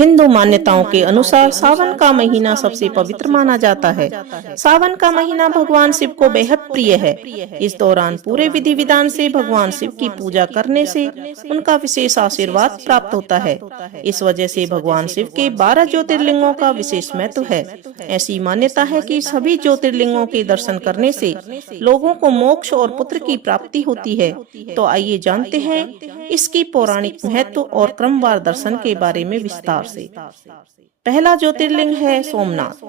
हिंदू मान्यताओं के अनुसार सावन का महीना सबसे पवित्र माना जाता है। सावन का महीना भगवान शिव को बेहद प्रिय है। इस दौरान पूरे विधि विधान से भगवान शिव की पूजा करने से उनका विशेष आशीर्वाद प्राप्त होता है। इस वजह से भगवान शिव के 12 ज्योतिर्लिंगों का विशेष महत्व है। ऐसी मान्यता है कि सभी ज्योतिर्लिंगों के दर्शन करने से लोगों को मोक्ष और पुत्र की प्राप्ति होती है। तो आइए जानते हैं इसकी पौराणिक महत्व और क्रमवार दर्शन के बारे में विस्तार से। पहला ज्योतिर्लिंग है सोमनाथ।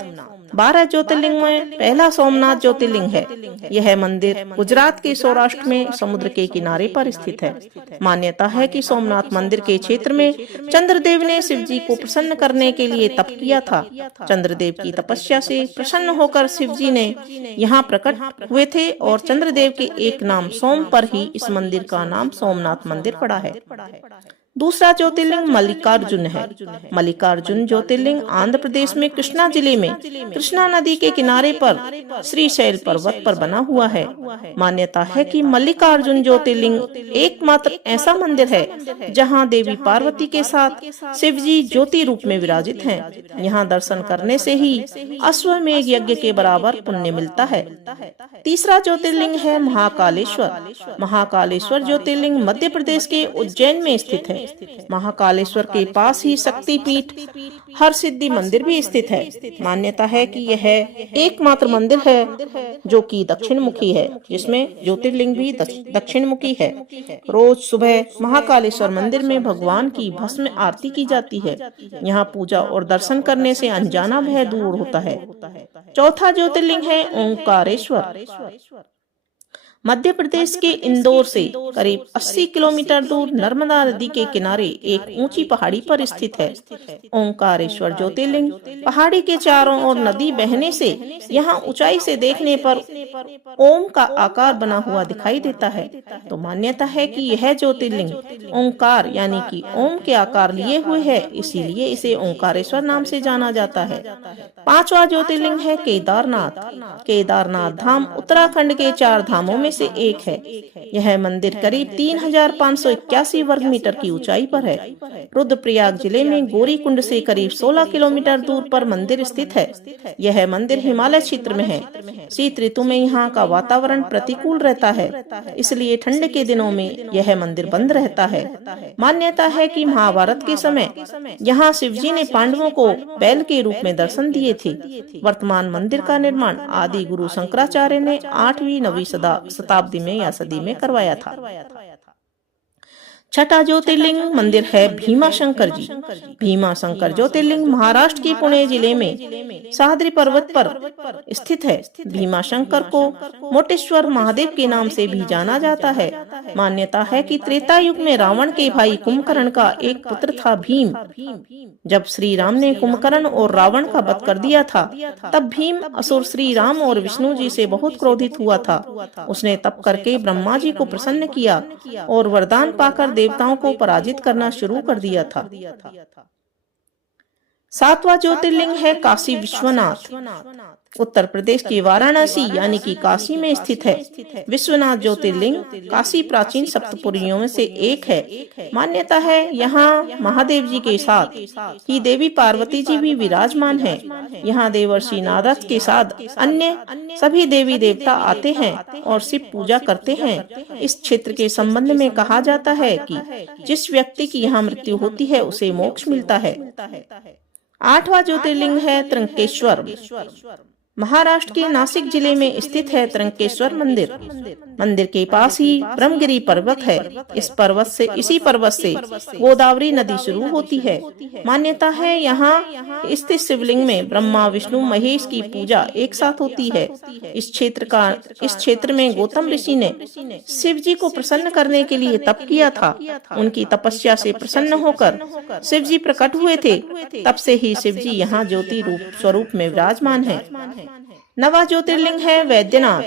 12 ज्योतिर्लिंग में पहला सोमनाथ ज्योतिर्लिंग है। यह मंदिर गुजरात के सौराष्ट्र में समुद्र के किनारे पर स्थित है। मान्यता है कि सोमनाथ मंदिर के क्षेत्र में चंद्रदेव ने शिव जी को प्रसन्न करने के लिए तप किया था। चंद्रदेव की तपस्या से प्रसन्न होकर शिव जी ने यहाँ प्रकट हुए थे और चंद्रदेव के एक नाम सोम पर ही इस मंदिर का नाम सोमनाथ मंदिर पड़ा है। दूसरा ज्योतिर्लिंग मल्लिकार्जुन है। मल्लिकार्जुन ज्योतिर्लिंग आंध्र प्रदेश में कृष्णा जिले में कृष्णा नदी के किनारे पर श्रीशैल पर्वत पर बना हुआ है। मान्यता है कि मल्लिकार्जुन ज्योतिर्लिंग एकमात्र ऐसा मंदिर है जहां देवी पार्वती के साथ शिव जी ज्योति रूप में विराजित हैं। यहाँ दर्शन करने से ही अश्वमेध यज्ञ के बराबर पुण्य मिलता है। तीसरा ज्योतिर्लिंग है महाकालेश्वर। महाकालेश्वर ज्योतिर्लिंग मध्य प्रदेश के उज्जैन में स्थित है। महाकालेश्वर के पास ही शक्तिपीठ हर सिद्धि मंदिर भी स्थित है। मान्यता है कि यह एकमात्र मंदिर है जो कि दक्षिण मुखी है, जिसमें ज्योतिर्लिंग भी दक्षिण मुखी है। रोज सुबह महाकालेश्वर मंदिर में भगवान की भस्म आरती की जाती है। यहाँ पूजा और दर्शन करने से अनजाना भय दूर होता है। चौथा ज्योतिर्लिंग है ओंकारेश्वर। मध्य प्रदेश के इंदौर से करीब 80 किलोमीटर दूर नर्मदा नदी के किनारे एक ऊंची पहाड़ी पर स्थित है। ओंकारेश्वर ज्योतिर्लिंग पहाड़ी के चारों ओर नदी बहने से यहाँ ऊंचाई से देखने पर ओम का आकार बना हुआ दिखाई देता है। तो मान्यता है कि यह ज्योतिर्लिंग ओंकार यानी कि ओम के आकार लिए हुए है, इसीलिए इसे ओंकारेश्वर नाम से जाना जाता है। पांचवा ज्योतिर्लिंग है केदारनाथ। केदारनाथ धाम उत्तराखंड के 4 धामों में से एक है। यह मंदिर करीब 3581 वर्ग मीटर की ऊंचाई पर है। रुद्रप्रयाग जिले में गौरी कुंड से करीब 16 किलोमीटर दूर पर मंदिर स्थित है। यह मंदिर हिमालय क्षेत्र में है। शीत ऋतु में यहाँ का वातावरण प्रतिकूल रहता है, इसलिए ठंड के दिनों में यह मंदिर बंद रहता है। मान्यता है कि महाभारत के समय यहाँ शिवजी ने पांडवों को बैल के रूप में दर्शन दिए थे। वर्तमान मंदिर का निर्माण आदि गुरु शंकराचार्य ने 8वीं-9वीं शताब्दी में या सदी में करवाया था। छठा ज्योतिर्लिंग मंदिर है भीमा शंकर जी। भीमा शंकर ज्योतिर्लिंग महाराष्ट्र के पुणे जिले में सह्याद्री पर्वत पर स्थित है। भीमा शंकर को मोटेश्वर महादेव के नाम से भी जाना जाता है। मान्यता है कि त्रेता युग में रावण के भाई कुंभकर्ण का एक पुत्र था भीम। जब श्री राम ने कुंभकर्ण और रावण का वध कर दिया था, तब भीम असुर श्री राम और विष्णु जी से बहुत क्रोधित हुआ था। उसने तप करके ब्रह्मा जी को प्रसन्न किया और वरदान पाकर देवताओं को पराजित करना शुरू कर दिया था। सातवां ज्योतिर्लिंग है काशी विश्वनाथ। उत्तर प्रदेश के वाराणसी यानी कि काशी में स्थित है। विश्वनाथ ज्योतिर्लिंग काशी प्राचीन सप्तपुरियों में से एक है। मान्यता है यहाँ महादेव जी के साथ ही देवी पार्वती जी भी विराजमान है। यहाँ देवर्षि नारद के साथ अन्य सभी देवी देवता आते हैं और शिव पूजा करते हैं। इस क्षेत्र के संबंध में कहा जाता है कि जिस व्यक्ति की यहाँ मृत्यु होती है उसे मोक्ष मिलता है। 8वां ज्योतिर्लिंग है त्र्यंकेश्वर। महाराष्ट्र के नासिक जिले में स्थित है त्र्यंकेश्वर मंदिर। मंदिर के पास ही ब्रह्मगिरी पर्वत है। इसी पर्वत से गोदावरी नदी शुरू होती है। मान्यता है यहाँ स्थित शिवलिंग में ब्रह्मा विष्णु महेश की पूजा एक साथ होती है। इस क्षेत्र में गौतम ऋषि ने शिव जी को प्रसन्न करने के लिए तप किया था। उनकी तपस्या से प्रसन्न होकर शिव जी प्रकट हुए थे। तब से ही शिव जी यहाँ ज्योति रूप स्वरूप में विराजमान है। 9वां ज्योतिर्लिंग है वैद्यनाथ।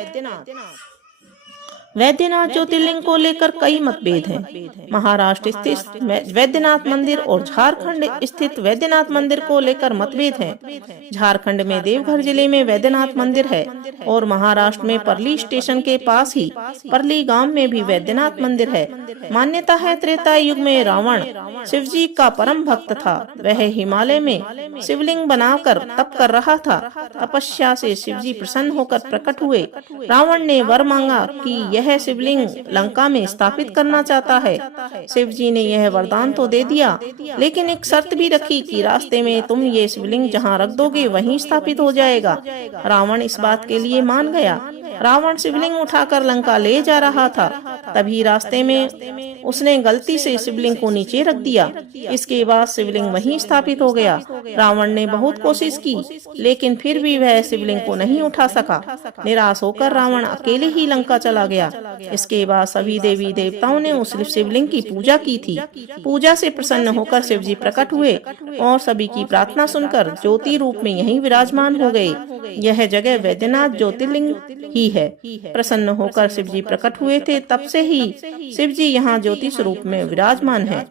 वैद्यनाथ ज्योतिर्लिंग को लेकर कई मतभेद हैं। महाराष्ट्र स्थित वैद्यनाथ मंदिर और झारखंड स्थित वैद्यनाथ मंदिर को लेकर मतभेद हैं। झारखंड में देवघर जिले में वैद्यनाथ मंदिर है और महाराष्ट्र में परली स्टेशन के पास ही परली गांव में भी वैद्यनाथ मंदिर है। मान्यता है त्रेता युग में रावण शिवजी का परम भक्त था। वह हिमालय में शिवलिंग बनाकर तप कर रहा था। तपस्या से शिवजी प्रसन्न होकर प्रकट हुए। रावण ने वर मांगा कि यह शिवलिंग लंका में स्थापित करना चाहता है। शिवजी ने यह वरदान तो दे दिया, लेकिन एक शर्त भी रखी कि रास्ते में तुम ये शिवलिंग जहाँ रख दोगे वहीं स्थापित हो जाएगा। रावण इस बात के लिए मान गया। रावण शिवलिंग उठाकर लंका ले जा रहा था, तभी रास्ते में उसने गलती से शिवलिंग को नीचे रख दिया। इसके बाद शिवलिंग वहीं स्थापित हो गया। रावण ने बहुत कोशिश की, लेकिन फिर भी वह शिवलिंग को नहीं उठा सका। निराश होकर रावण अकेले ही लंका चला गया। इसके बाद सभी देवी देवताओं ने उस शिवलिंग की पूजा की थी। पूजा से प्रसन्न होकर शिवजी प्रकट हुए और सभी की प्रार्थना सुनकर ज्योति रूप में यहीं विराजमान हो गए। यह जगह वैद्यनाथ ज्योतिर्लिंग ही है। प्रसन्न होकर शिवजी प्रकट हुए थे, तब से ही शिवजी यहाँ ज्योति स्वरूप में विराजमान है।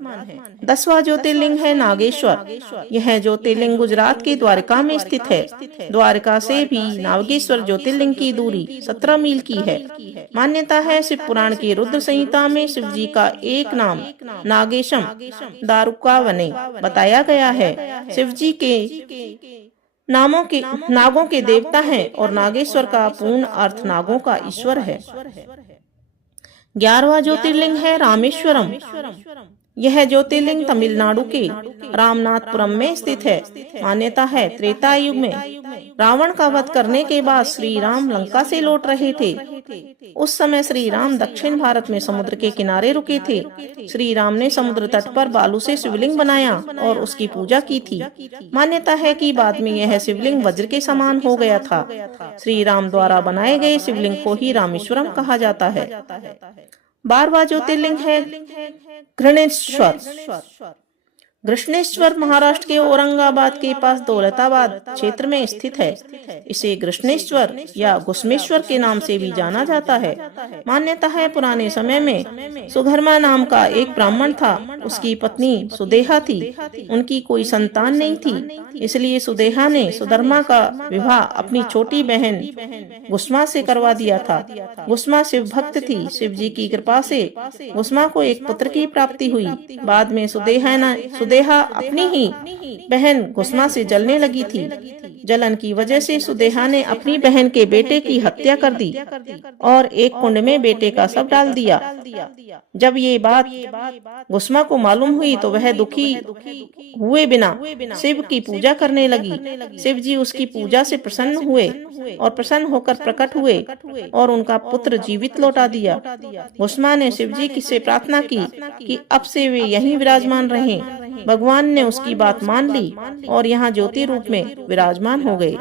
10वां ज्योतिर्लिंग है नागेश्वर। यह ज्योतिर्लिंग गुजरात के द्वारका में स्थित है। द्वारका से भी नागेश्वर ज्योतिर्लिंग की दूरी 17 मील की है। मान्यता है शिव पुराण की रुद्र संहिता में शिवजी का एक नाम नागेशम दारुकावने बताया गया है। शिवजी के नागों के देवता हैं और नागेश्वर का पूर्ण अर्थ नागों का ईश्वर है। 11वां ज्योतिर्लिंग है रामेश्वरम। यह ज्योतिर्लिंग तमिलनाडु के रामनाथपुरम में स्थित है। मान्यता है त्रेता युग में रावण का वध करने के बाद श्री राम लंका से लौट रहे थे। उस समय श्री राम दक्षिण भारत में समुद्र के किनारे रुके थे। श्री राम ने समुद्र तट पर बालू से शिवलिंग बनाया और उसकी पूजा की थी। मान्यता है कि बाद में यह शिवलिंग वज्र के समान हो गया था। श्री राम द्वारा बनाए गए शिवलिंग को ही रामेश्वरम कहा जाता है। 12वां ज्योतिर्लिंग है घृणेश्वर। घृष्णेश्वर महाराष्ट्र के औरंगाबाद के पास दौलताबाद क्षेत्र में स्थित है। इसे घृष्णेश्वर या घुस्मेश्वर के नाम से भी जाना जाता है। मान्यता है पुराने समय में सुधर्मा नाम का एक ब्राह्मण था। उसकी पत्नी सुदेहा थी। उनकी कोई संतान नहीं थी, इसलिए सुदेहा ने सुधर्मा का विवाह अपनी छोटी बहन गुस्मा से करवा दिया था। गुस्मा शिव भक्त थी। शिव जी की कृपा से गुस्मा को एक पुत्र की प्राप्ति हुई। बाद में सुदेहा अपनी ही बहन गुस्मा से जलने लगी थी। जलन की वजह से सुदेहा ने अपनी बहन के बेटे की हत्या कर दी और एक कुंड में बेटे का शव डाल दिया। जब ये बात गुस्मा को मालूम हुई तो वह दुखी हुए बिना शिव की पूजा करने लगी। शिव जी उसकी पूजा से प्रसन्न हुए और प्रसन्न होकर प्रकट हुए और उनका पुत्र जीवित लौटा दिया। गुस्मा ने शिव जी से प्रार्थना की कि अब से वे यहीं विराजमान रहें। भगवान ने उसकी बात मान ली और यहाँ ज्योति रूप में विराजमान हो गए।